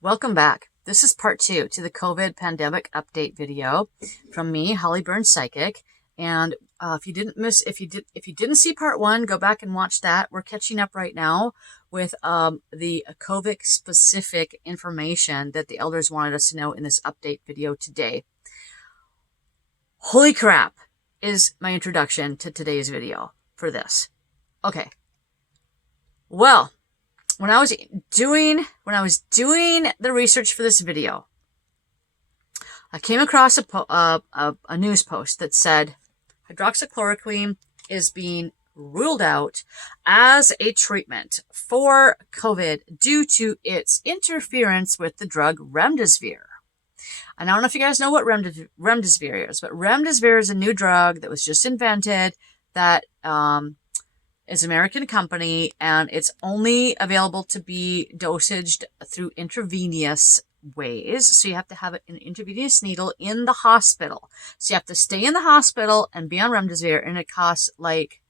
Welcome back. This is part 2 to the COVID pandemic update video from me, Holly Burns Psychic. And if you didn't see part 1, go back and watch that. We're catching up right now with the COVID specific information that the elders wanted us to know in this update video today. Holy crap is my introduction to today's video for this. Okay. Well, when I was doing the research for this video, I came across a news post that said hydroxychloroquine is being ruled out as a treatment for COVID due to its interference with the drug remdesivir. And I don't know if you guys know what remdesivir is, but remdesivir is a new drug that was just invented that is an American company, and it's only available to be dosaged through intravenous ways. So you have to have an intravenous needle in the hospital. So you have to stay in the hospital and be on remdesivir, and it costs like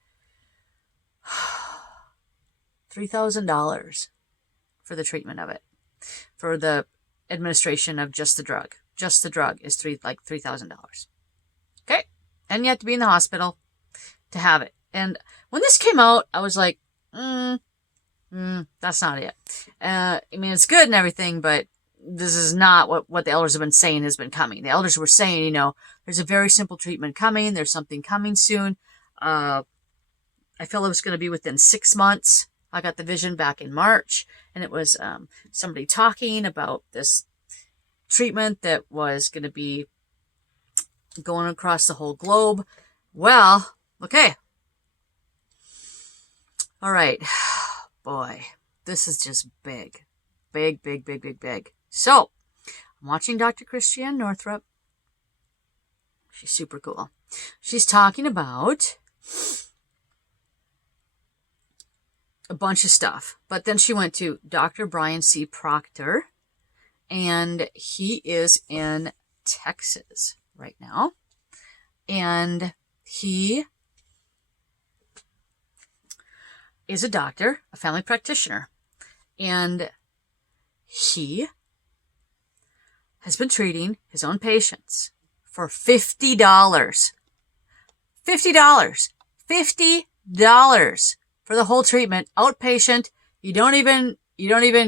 $3,000 for the treatment of it, for the administration of just the drug. Just the drug is $3,000. Okay, and you have to be in the hospital to have it. And when this came out, I was like, that's not it. I mean, it's good and everything, but this is not what the elders have been saying has been coming. The elders were saying, there's a very simple treatment coming. There's something coming soon. I felt it was going to be within 6 months. I got the vision back in March, and it was somebody talking about this treatment that was going to be going across the whole globe. Well, okay. All right. Boy, this is just big. Big, big, big, big, big. So, I'm watching Dr. Christiane Northrup. She's super cool. She's talking about a bunch of stuff. But then she went to Dr. Brian C. Proctor, and he is in Texas right now. And he is a doctor, a family practitioner, and he has been treating his own patients for $50. $50. $50 for the whole treatment, outpatient. You don't even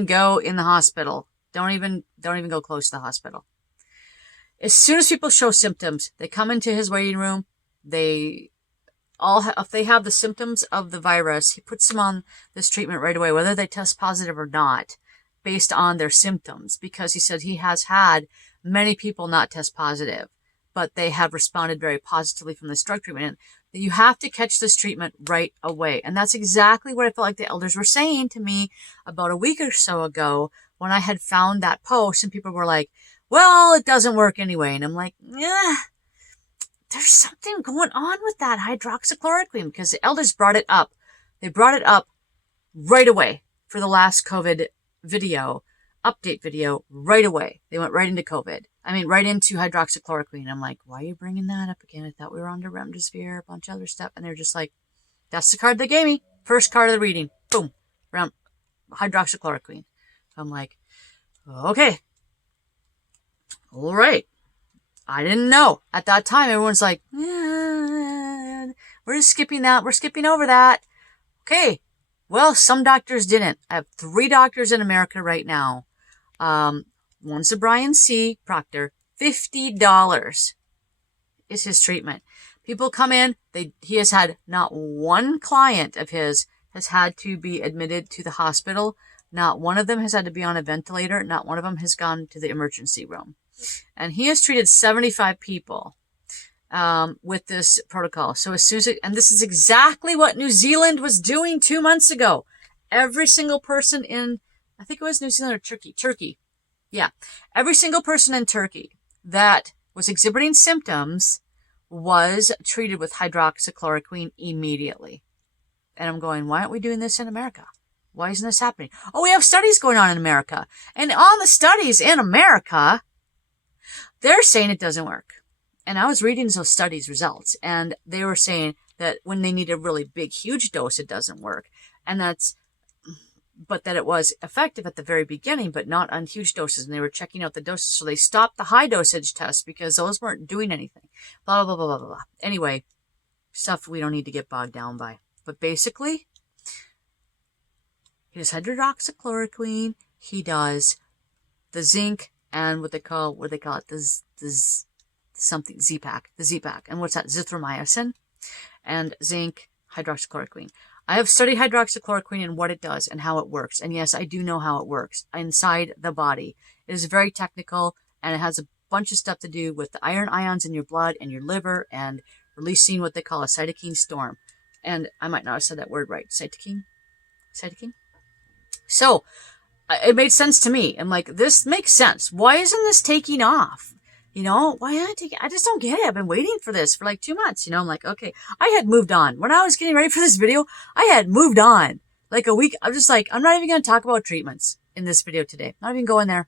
go in the hospital. Don't even go close to the hospital. As soon as people show symptoms, they come into his waiting room. If they have the symptoms of the virus, he puts them on this treatment right away, whether they test positive or not, based on their symptoms, because he said he has had many people not test positive, but they have responded very positively from this drug treatment. And you have to catch this treatment right away. And that's exactly what I felt like the elders were saying to me about a week or so ago when I had found that post, and people were like, well, it doesn't work anyway. And I'm like, yeah. There's something going on with that hydroxychloroquine, because the elders brought it up. They brought it up right away for the last COVID video, update video, right away. They went right into COVID. I mean, right into hydroxychloroquine. I'm like, why are you bringing that up again? I thought we were on to remdesivir, a bunch of other stuff. And they're just like, that's the card they gave me. First card of the reading. Boom. Hydroxychloroquine. I'm like, okay. All right. I didn't know. At that time, everyone's like, we're just skipping that. We're skipping over that. Okay. Well, some doctors didn't. I have 3 doctors in America right now. One's a Brian C. Proctor. $50 is his treatment. People come in. He has had not one client of his has had to be admitted to the hospital. Not one of them has had to be on a ventilator. Not one of them has gone to the emergency room. And he has treated 75 people with this protocol. So as soon as and this is exactly what New Zealand was doing 2 months ago. Every single person in, I think it was New Zealand or Turkey. Yeah. Every single person in Turkey that was exhibiting symptoms was treated with hydroxychloroquine immediately. And I'm going, why aren't we doing this in America? Why isn't this happening? Oh, we have studies going on in America. And on the studies in America, they're saying it doesn't work. And I was reading those studies results, and they were saying that when they need a really big, huge dose, it doesn't work. And that's but that it was effective at the very beginning, but not on huge doses. And they were checking out the doses. So they stopped the high dosage tests because those weren't doing anything. Blah, blah, blah, blah, blah, blah. Anyway, stuff we don't need to get bogged down by. But basically, he does hydroxychloroquine. He does the zinc and what they call it, the something, Z-Pack, the Z-Pack. And what's that? Zithromycin and zinc, hydroxychloroquine. I have studied hydroxychloroquine and what it does and how it works. And yes, I do know how it works inside the body. It is very technical, and it has a bunch of stuff to do with the iron ions in your blood and your liver and releasing what they call a cytokine storm. And I might not have said that word right. Cytokine? So, it made sense to me. I'm like, this makes sense. Why isn't this taking off? You know, why not take it? I just don't get it. I've been waiting for this for like 2 months. You know, I'm like, okay, I had moved on. When I was getting ready for this video, I had moved on. Like a week, I'm just like, I'm not even going to talk about treatments in this video today. Not even going there.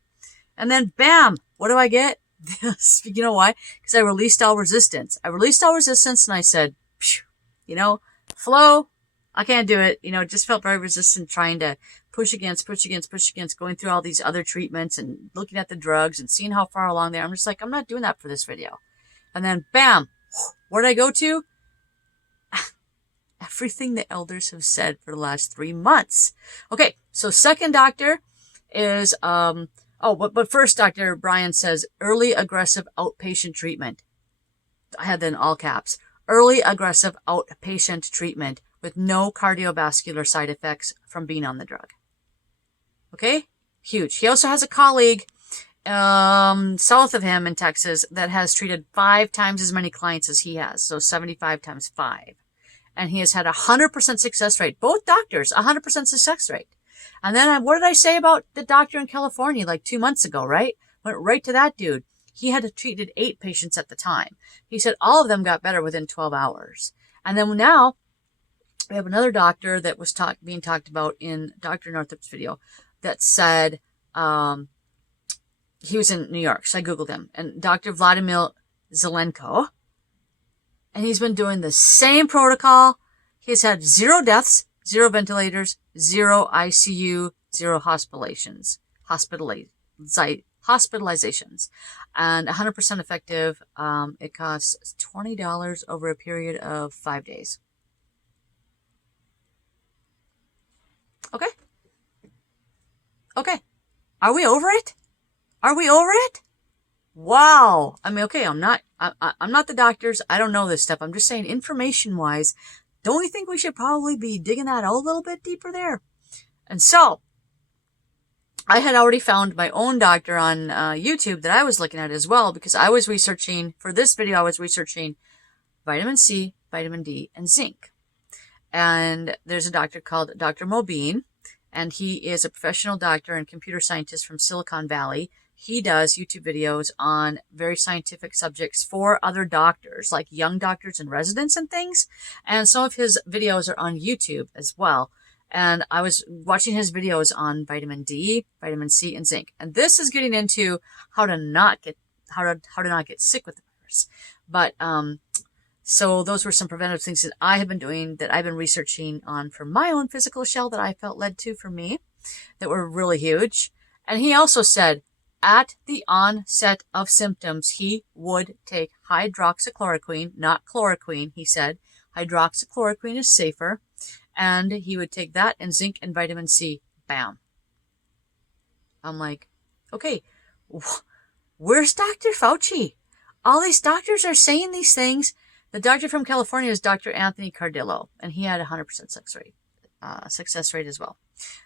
And then, bam, what do I get? You know why? Because I released all resistance. I released all resistance and I said, you know, flow, I can't do it. You know, just felt very resistant trying to push against, going through all these other treatments and looking at the drugs and seeing how far along they are. I'm just like, I'm not doing that for this video. And then, bam, where did I go to? Everything the elders have said for the last 3 months. Okay, so second doctor is, but first Dr. Brian says early aggressive outpatient treatment. I had that in all caps. Early aggressive outpatient treatment with no cardiovascular side effects from being on the drug. Okay? Huge. He also has a colleague south of him in Texas that has treated 5 times as many clients as he has. So 75 times 5. And he has had 100% success rate. Both doctors, 100% success rate. And then what did I say about the doctor in California like 2 months ago, right? Went right to that dude. He had treated 8 patients at the time. He said all of them got better within 12 hours. And then now we have another doctor that was being talked about in Dr. Northrop's video that said he was in New York. So I Googled him. And Dr. Vladimir Zelenko. And he's been doing the same protocol. He's had 0 deaths, 0 ventilators, 0 ICU, 0 hospitalizations, and 100% effective. It costs $20 over a period of 5 days. Okay. Okay. Are we over it? Are we over it? Wow. I mean, okay, I'm not the doctors. I don't know this stuff. I'm just saying information wise, don't we think we should probably be digging that a little bit deeper there? And so I had already found my own doctor on YouTube that I was looking at as well, because I was researching, for this video, I was researching vitamin C, vitamin D, and zinc. And there's a doctor called Dr. Mobeen, and he is a professional doctor and computer scientist from Silicon Valley. He does YouTube videos on very scientific subjects for other doctors, like young doctors and residents and things. And some of his videos are on YouTube as well. And I was watching his videos on vitamin D, vitamin C, and zinc. And this is getting into how to not get sick with the virus. But so those were some preventative things that I have been doing, that I've been researching on for my own physical shell, that I felt led to for me, that were really huge. And he also said at the onset of symptoms, he would take hydroxychloroquine, not chloroquine. He said hydroxychloroquine is safer. And he would take that and zinc and vitamin C. Bam. I'm like, okay, where's Dr. Fauci? All these doctors are saying these things. The doctor from California is Dr. Anthony Cardillo, and he had 100% success rate as well.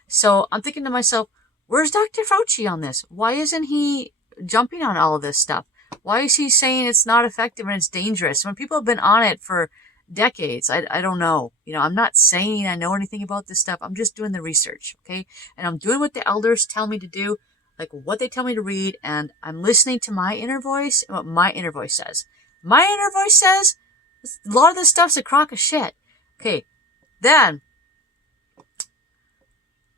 So I'm thinking to myself, where's Dr. Fauci on this? Why isn't he jumping on all of this stuff? Why is he saying it's not effective and it's dangerous? When people have been on it for decades, I don't know. You know, I'm not saying I know anything about this stuff. I'm just doing the research, okay? And I'm doing what the elders tell me to do, like what they tell me to read, and I'm listening to my inner voice and what my inner voice says. My inner voice says a lot of this stuff's a crock of shit. Okay, then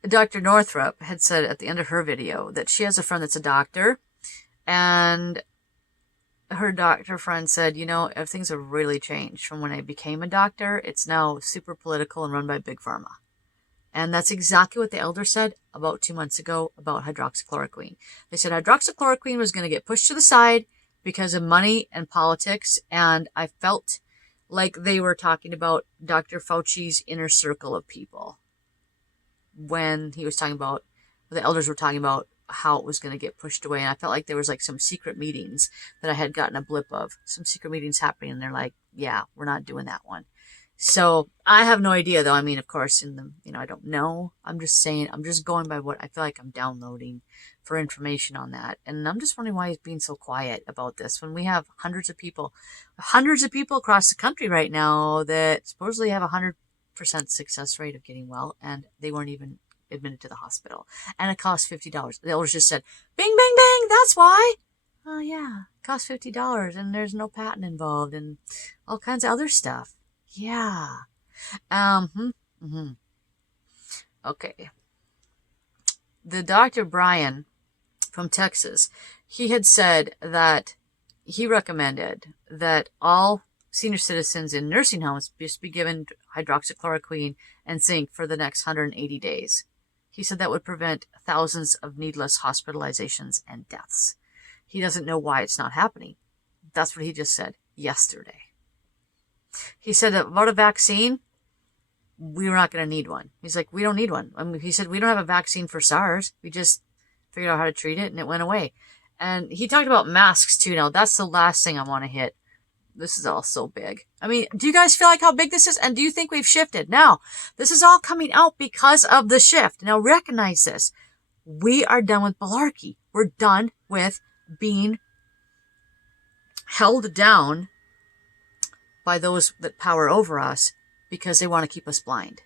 Dr. Northrop had said at the end of her video that she has a friend that's a doctor, and her doctor friend said, you know, things have really changed from when I became a doctor. It's now super political and run by Big Pharma. And that's exactly what the elder said about 2 months ago about hydroxychloroquine. They said hydroxychloroquine was going to get pushed to the side because of money and politics. And I felt like they were talking about Dr. Fauci's inner circle of people when he was talking about, the elders were talking about how it was going to get pushed away. And I felt like there was like some secret meetings that I had gotten a blip of, some secret meetings happening. And they're like, yeah, we're not doing that one. So I have no idea though. I mean, of course, I don't know. I'm just saying, I'm just going by what I feel like I'm downloading for information on that. And I'm just wondering why he's being so quiet about this when we have hundreds of people across the country right now that supposedly have 100% success rate of getting well, and they weren't even admitted to the hospital. And it costs $50. The elders just said, bing, bing, bing, that's why. Oh yeah, it costs $50 and there's no patent involved and all kinds of other stuff. Yeah. Okay. The Dr. Brian from Texas, he had said that he recommended that all senior citizens in nursing homes just be given hydroxychloroquine and zinc for the next 180 days. He said that would prevent thousands of needless hospitalizations and deaths. He doesn't know why it's not happening. That's what he just said yesterday. He said that about a vaccine, we were not going to need one. He's like, we don't need one. I mean, he said, we don't have a vaccine for SARS. We just figured out how to treat it and it went away. And he talked about masks too. Now, that's the last thing I want to hit. This is all so big. I mean, do you guys feel like how big this is? And do you think we've shifted? Now, this is all coming out because of the shift. Now, recognize this. We are done with malarkey. We're done with being held down by those that power over us because they want to keep us blind.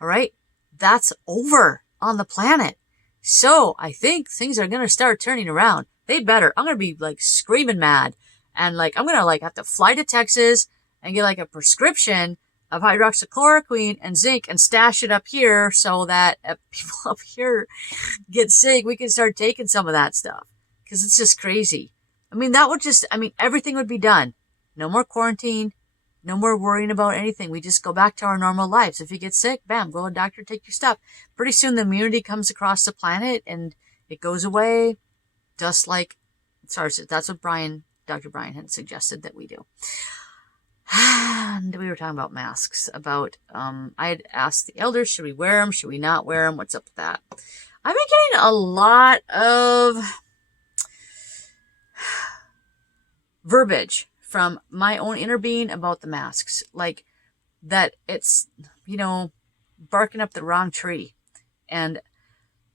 All right? That's over on the planet. So I think things are going to start turning around. They better. I'm going to be like screaming mad. And like, I'm going to like have to fly to Texas and get like a prescription of hydroxychloroquine and zinc and stash it up here so that if people up here get sick, we can start taking some of that stuff. Cause it's just crazy. I mean, everything would be done. No more quarantine. No more worrying about anything. We just go back to our normal lives. If you get sick, bam, go to the doctor, take your stuff. Pretty soon the immunity comes across the planet and it goes away. Just like SARS. That's what Dr. Brian had suggested that we do. And we were talking about masks. I had asked the elders, should we wear them? Should we not wear them? What's up with that? I've been getting a lot of verbiage from my own inner being about the masks. Like that it's, barking up the wrong tree. And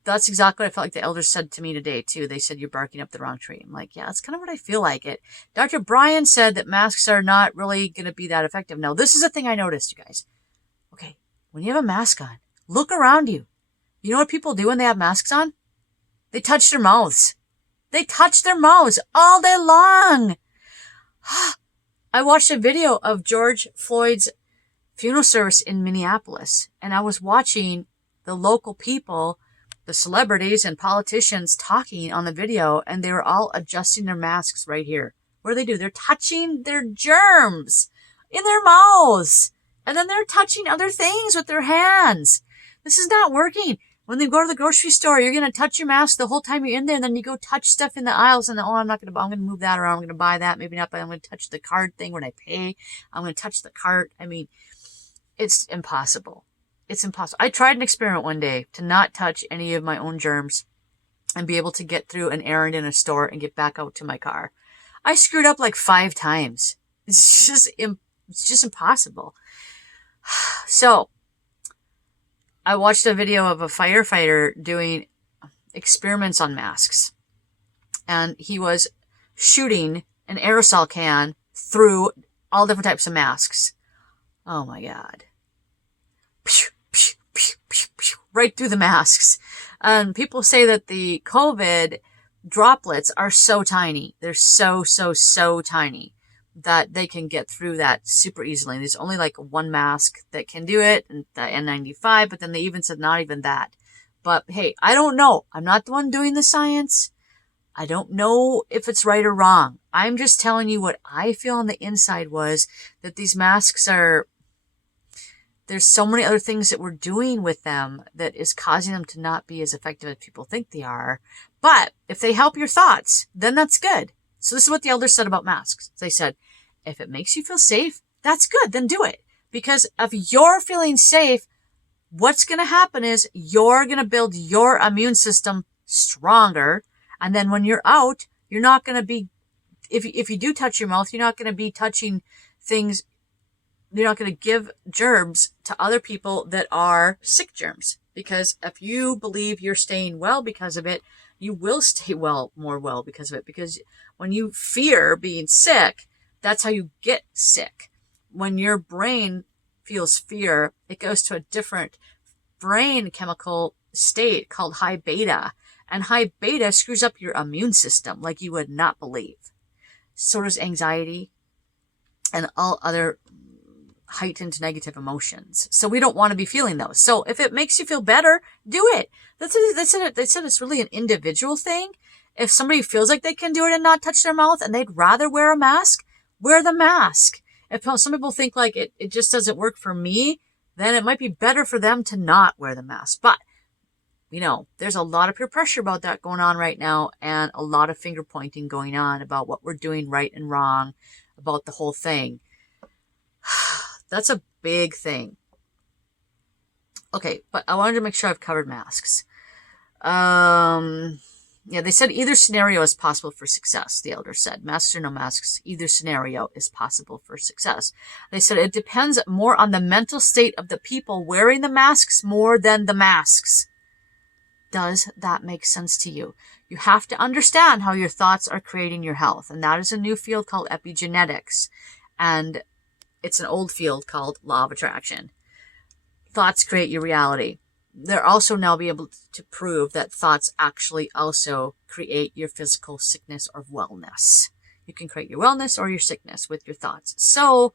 that's exactly what I felt like the elders said to me today too. They said, you're barking up the wrong tree. I'm like, yeah, that's kind of what I feel like it. Dr. Brian said that masks are not really going to be that effective. Now, this is a thing I noticed, you guys. Okay. When you have a mask on, look around you. You know what people do when they have masks on? They touch their mouths. They touch their mouths all day long. I watched a video of George Floyd's funeral service in Minneapolis, and I was watching the local people, the celebrities and politicians talking on the video, and they were all adjusting their masks right here. What do? They're touching their germs in their mouths, and then they're touching other things with their hands. This is not working. When they go to the grocery store, you're going to touch your mask the whole time you're in there, and then you go touch stuff in the aisles, and I'm going to move that around. I'm going to buy that. Maybe not, but I'm going to touch the card thing when I pay. I'm going to touch the cart. I mean, it's impossible. It's impossible. I tried an experiment one day to not touch any of my own germs and be able to get through an errand in a store and get back out to my car. I screwed up like 5 times. It's just impossible. So, I watched a video of a firefighter doing experiments on masks. And he was shooting an aerosol can through all different types of masks. Oh my God. Pew, pew, pew, pew, pew, right through the masks. And people say that the COVID droplets are so tiny. They're so tiny that they can get through that super easily. And there's only like one mask that can do it, and the N95, but then they even said not even that. But hey, I don't know. I'm not the one doing the science. I don't know if it's right or wrong. I'm just telling you what I feel on the inside was that these masks are there's so many other things that we're doing with them that is causing them to not be as effective as people think they are. But if they help your thoughts, then that's good. So this is what the elders said about masks. They said, if it makes you feel safe, that's good, then do it. Because if you're feeling safe, what's going to happen is you're going to build your immune system stronger. And then when you're out, you're not going to be, if you do touch your mouth, you're not going to be touching things. You're not going to give germs to other people that are sick germs. Because if you believe you're staying well because of it, you will stay more well because of it. Because when you fear being sick, that's how you get sick. When your brain feels fear, it goes to a different brain chemical state called high beta. And high beta screws up your immune system like you would not believe. So does anxiety and all other heightened negative emotions. So we don't want to be feeling those. So if it makes you feel better, do it. They said it's really an individual thing. If somebody feels like they can do it and not touch their mouth and they'd rather wear a mask, wear the mask. If some people think like it just doesn't work for me, then it might be better for them to not wear the mask. But, there's a lot of peer pressure about that going on right now and a lot of finger pointing going on about what we're doing right and wrong about the whole thing. That's a big thing. Okay, but I wanted to make sure I've covered masks. They said either scenario is possible for success, the elder said. Masks or no masks, either scenario is possible for success. They said it depends more on the mental state of the people wearing the masks more than the masks. Does that make sense to you? You have to understand how your thoughts are creating your health, and that is a new field called epigenetics. And it's an old field called law of attraction. Thoughts create your reality. They're also now be able to prove that thoughts actually also create your physical sickness or wellness. You can create your wellness or your sickness with your thoughts. So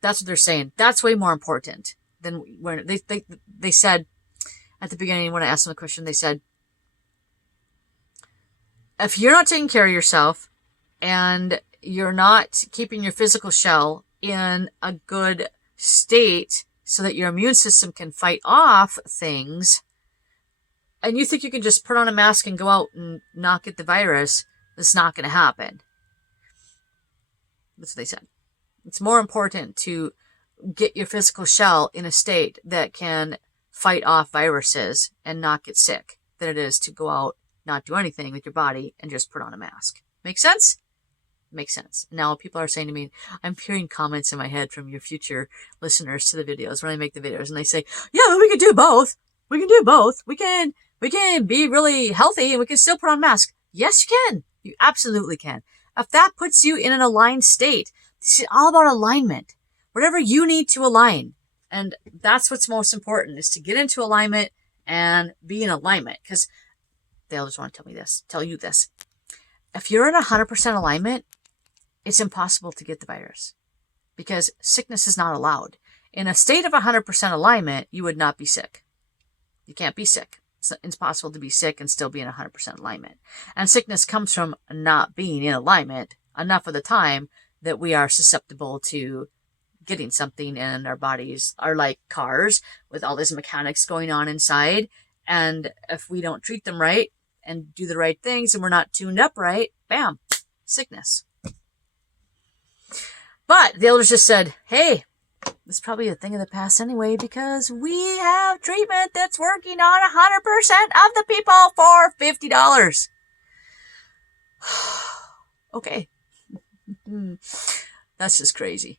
that's what they're saying. That's way more important than when they said at the beginning when I asked them the question, they said, if you're not taking care of yourself and you're not keeping your physical shell in a good state so that your immune system can fight off things, and you think you can just put on a mask and go out and not get the virus, it's not going to happen. That's what they said. It's more important to get your physical shell in a state that can fight off viruses and not get sick than it is to go out, not do anything with your body, and just put on a mask. Make sense? Makes sense. Now people are saying to me, I'm hearing comments in my head from your future listeners to the videos when I make the videos, and they say, yeah, we can do both. We can do both. We can be really healthy and we can still put on masks. Yes, you can. You absolutely can. If that puts you in an aligned state, it's all about alignment. Whatever you need to align. And that's what's most important, is to get into alignment and be in alignment. Because they'll just want to tell you this. If you're in 100% alignment, it's impossible to get the virus because sickness is not allowed. In a state of 100% alignment, you would not be sick. You can't be sick. It's possible to be sick and still be in 100% alignment. And sickness comes from not being in alignment enough of the time that we are susceptible to getting something, and our bodies are like cars with all this mechanics going on inside. And if we don't treat them right and do the right things and we're not tuned up right, bam, sickness. But the elders just said, hey, this is probably a thing of the past anyway, because we have treatment that's working on 100% of the people for $50. Okay. That's just crazy.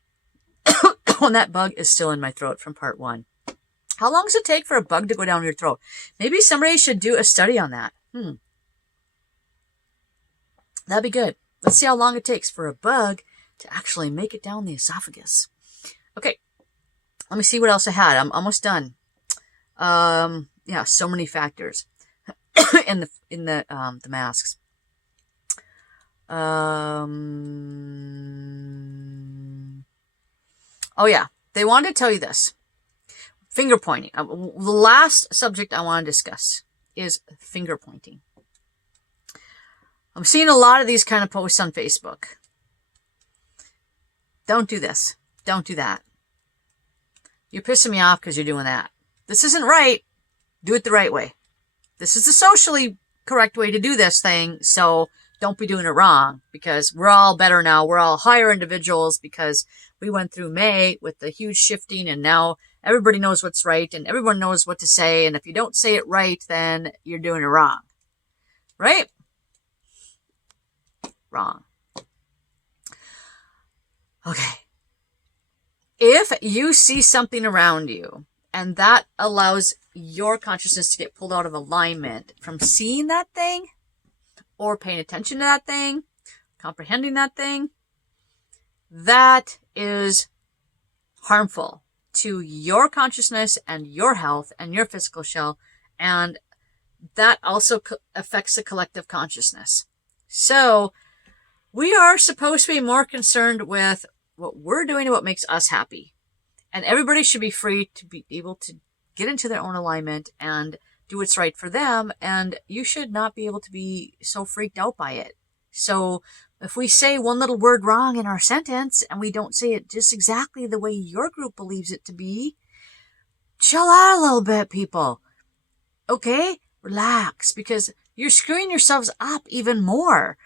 And that bug is still in my throat from part 1. How long does it take for a bug to go down your throat? Maybe somebody should do a study on that. That'd be good. Let's see how long it takes for a bug to actually make it down the esophagus. Okay. Let me see what else I had. I'm almost done. Yeah, so many factors in the masks. Oh yeah, they wanted to tell you this. Finger pointing. The last subject I want to discuss is finger pointing. I'm seeing a lot of these kind of posts on Facebook. Don't do this. Don't do that. You're pissing me off because you're doing that. This isn't right. Do it the right way. This is the socially correct way to do this thing, so don't be doing it wrong, because we're all better now. We're all higher individuals because we went through May with the huge shifting, and now everybody knows what's right and everyone knows what to say, and if you don't say it right, then you're doing it wrong. Right? Wrong. Okay. If you see something around you and that allows your consciousness to get pulled out of alignment from seeing that thing or paying attention to that thing, comprehending that thing, that is harmful to your consciousness and your health and your physical shell, and that also affects the collective consciousness. So we are supposed to be more concerned with what we're doing and what makes us happy. And everybody should be free to be able to get into their own alignment and do what's right for them. And you should not be able to be so freaked out by it. So if we say one little word wrong in our sentence and we don't say it just exactly the way your group believes it to be, chill out a little bit, people. Okay? Relax, because you're screwing yourselves up even more.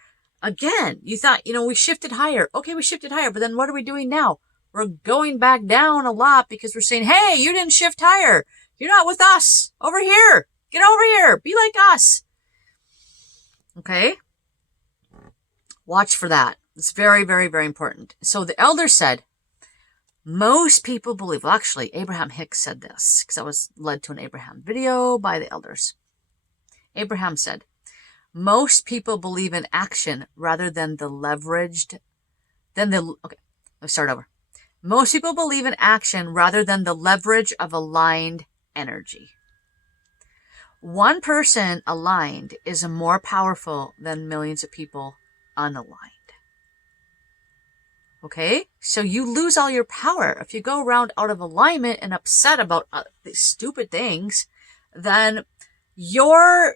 Again, you thought, we shifted higher. Okay, we shifted higher, but then what are we doing now? We're going back down a lot because we're saying, hey, you didn't shift higher. You're not with us. Over here. Get over here. Be like us. Okay? Watch for that. It's very, very, very important. So the elder said, most people believe, well, actually, Abraham Hicks said this, because I was led to an Abraham video by the elders. Abraham said, most people believe in action rather than the leveraged, okay, let's start over. Most people believe in action rather than the leverage of aligned energy. One person aligned is more powerful than millions of people unaligned. Okay? So you lose all your power. If you go around out of alignment and upset about these stupid things, then you're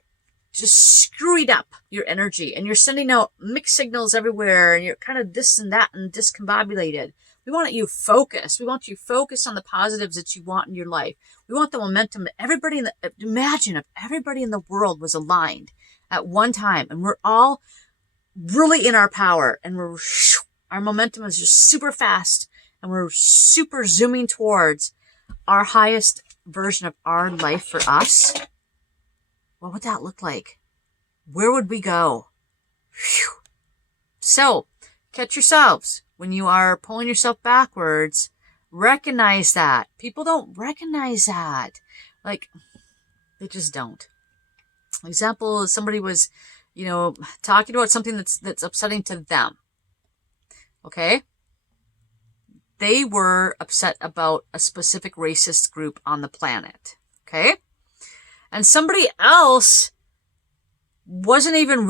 just screwing up your energy and you're sending out mixed signals everywhere and you're kind of this and that and discombobulated. We want you focused. We want you focused on the positives that you want in your life. We want the momentum that imagine if everybody in the world was aligned at one time and we're all really in our power and our momentum is just super fast and we're super zooming towards our highest version of our life for us. What would that look like? Where would we go? Whew. So, catch yourselves. When you are pulling yourself backwards, recognize that. People don't recognize that. They just don't. Example, somebody was, talking about something that's upsetting to them. Okay? They were upset about a specific racist group on the planet. Okay? And somebody else they weren't even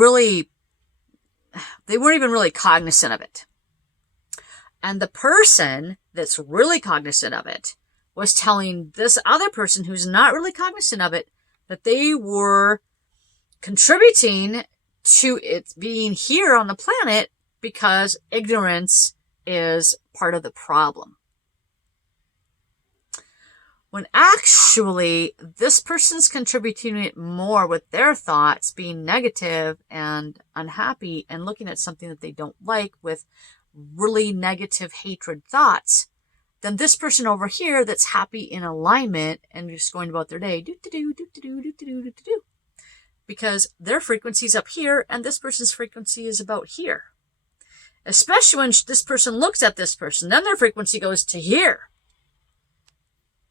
really cognizant of it. And the person that's really cognizant of it was telling this other person who's not really cognizant of it that they were contributing to it being here on the planet because ignorance is part of the problem. When actually this person's contributing it more with their thoughts being negative and unhappy and looking at something that they don't like with really negative hatred thoughts than this person over here that's happy in alignment and just going about their day because their frequency's up here and this person's frequency is about here. Especially when this person looks at this person, then their frequency goes to here.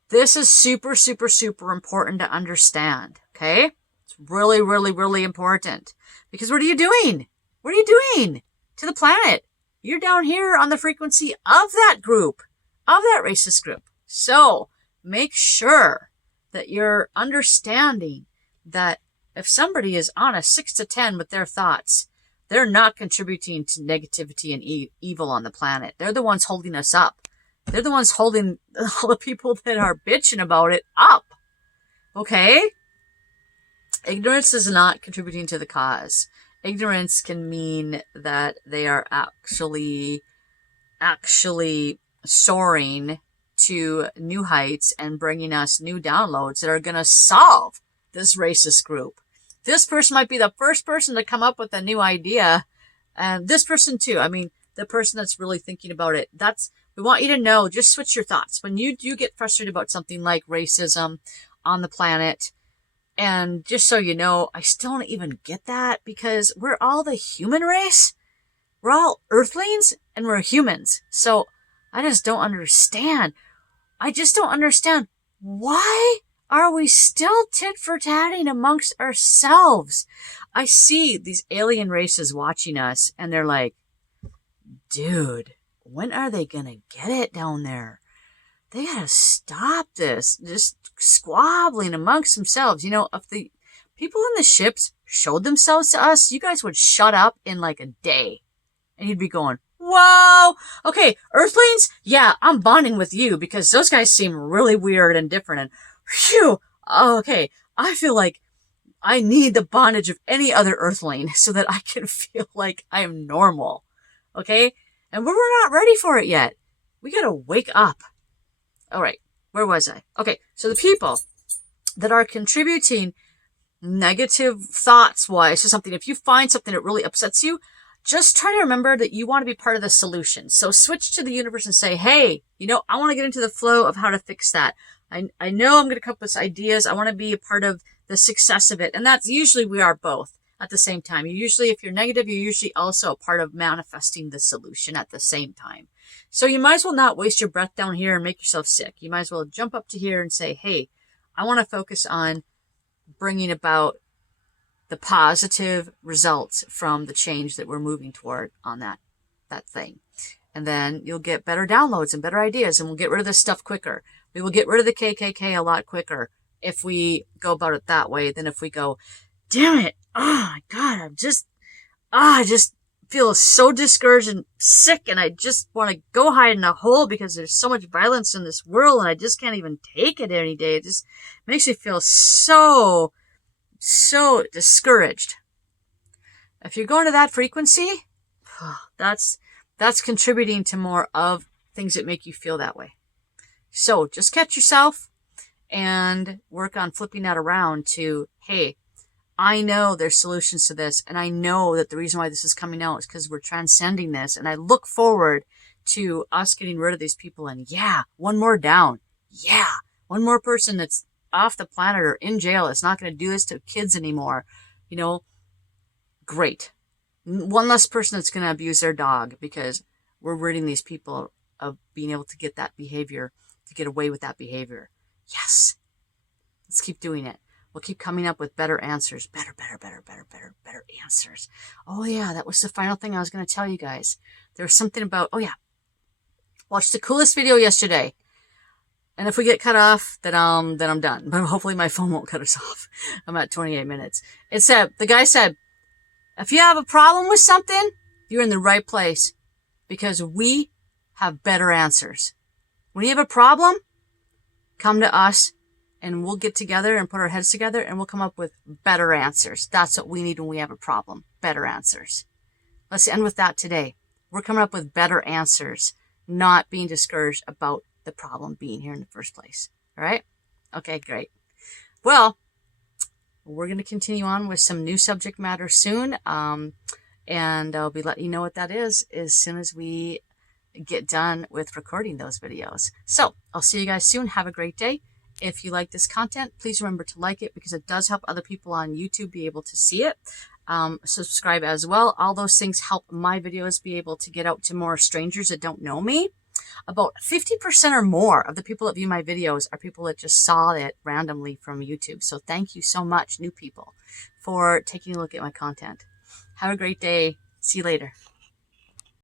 This is super, super, super important to understand, okay? It's really, really, really important. Because what are you doing? What are you doing to the planet? You're down here on the frequency of that group, of that racist group. So make sure that you're understanding that if somebody is on a 6 to 10 with their thoughts, they're not contributing to negativity and evil on the planet. They're the ones holding us up. They're the ones holding all the people that are bitching about it up. Okay? Ignorance is not contributing to the cause. Ignorance can mean that they are actually soaring to new heights and bringing us new downloads that are going to solve this racist group. This person might be the first person to come up with a new idea. And this person too. I mean, the person that's really thinking about it. We want you to know, just switch your thoughts. When you do get frustrated about something like racism on the planet, and just so you know, I still don't even get that because we're all the human race. We're all earthlings and we're humans. So I just don't understand. I just don't understand. Why are we still tit for tatting amongst ourselves? I see these alien races watching us and they're like, dude, when are they gonna get it down there? They gotta stop this. Just squabbling amongst themselves. You know, if the people in the ships showed themselves to us, you guys would shut up in like a day. And you'd be going, whoa, okay, Earthlings, yeah, I'm bonding with you because those guys seem really weird and different. And phew, okay, I feel like I need the bondage of any other Earthling so that I can feel like I am normal. Okay? And we're not ready for it yet. We gotta wake up. All right, where was I? Okay, so the people that are contributing negative thoughts-wise to something, if you find something that really upsets you, just try to remember that you want to be part of the solution. So switch to the universe and say, hey, you know, I want to get into the flow of how to fix that. I know I'm going to come up with ideas. I want to be a part of the success of it. And that's usually we are both at the same time. If you're negative, you're usually also a part of manifesting the solution at the same time. So you might as well not waste your breath down here and make yourself sick. You might as well jump up to here and say, hey, I want to focus on bringing about the positive results from the change that we're moving toward on that thing. And then you'll get better downloads and better ideas, and we'll get rid of this stuff quicker. We will get rid of the KKK a lot quicker if we go about it that way than if we go, damn it, oh my God, I just feel so discouraged and sick, and I just want to go hide in a hole because there's so much violence in this world, and I just can't even take it any day. It just makes me feel so discouraged. If you're going to that frequency, that's contributing to more of things that make you feel that way. So just catch yourself and work on flipping that around to, hey, I know there's solutions to this, and I know that the reason why this is coming out is because we're transcending this, and I look forward to us getting rid of these people, and yeah, one more down. Yeah, one more person that's off the planet or in jail. It's not going to do this to kids anymore. You know, great. One less person that's going to abuse their dog because we're ridding these people of being able to get that behavior, to get away with that behavior. Yes. Let's keep doing it. We'll keep coming up with better answers. Better answers. Oh yeah, that was the final thing I was going to tell you guys. There was something about, oh yeah, watched the coolest video yesterday. And if we get cut off, then I'm done. But hopefully my phone won't cut us off. I'm at 28 minutes. The guy said, if you have a problem with something, you're in the right place because we have better answers. When you have a problem, come to us and we'll get together and put our heads together and we'll come up with better answers. That's what we need when we have a problem. Better answers. Let's end with that today. We're coming up with better answers, not being discouraged about the problem being here in the first place. All right? Okay, great. Well, we're going to continue on with some new subject matter soon. And I'll be letting you know what that is as soon as we get done with recording those videos. So I'll see you guys soon. Have a great day. If you like this content, please remember to like it because it does help other people on YouTube be able to see it. Subscribe as well. All those things help my videos be able to get out to more strangers that don't know me. About 50% or more of the people that view my videos are people that just saw it randomly from YouTube. So thank you so much, new people, for taking a look at my content. Have a great day. See you later.